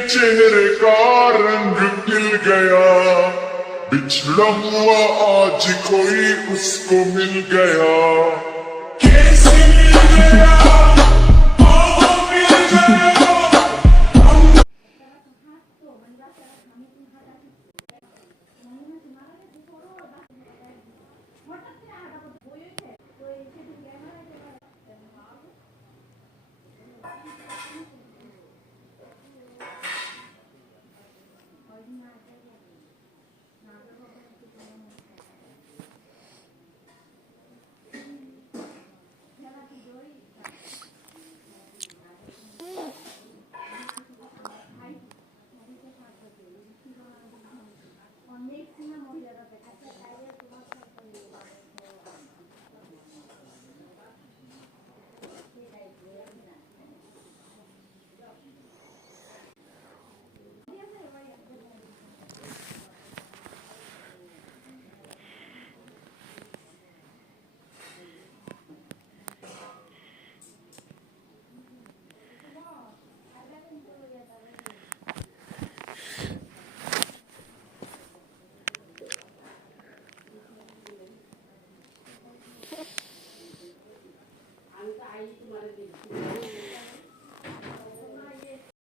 चेहरे का रंग खिल गया, बिछड़ा हुआ आज कोई उसको मिल गया, कैसे मिल गया, मिल गया। আমি তো আই তোমার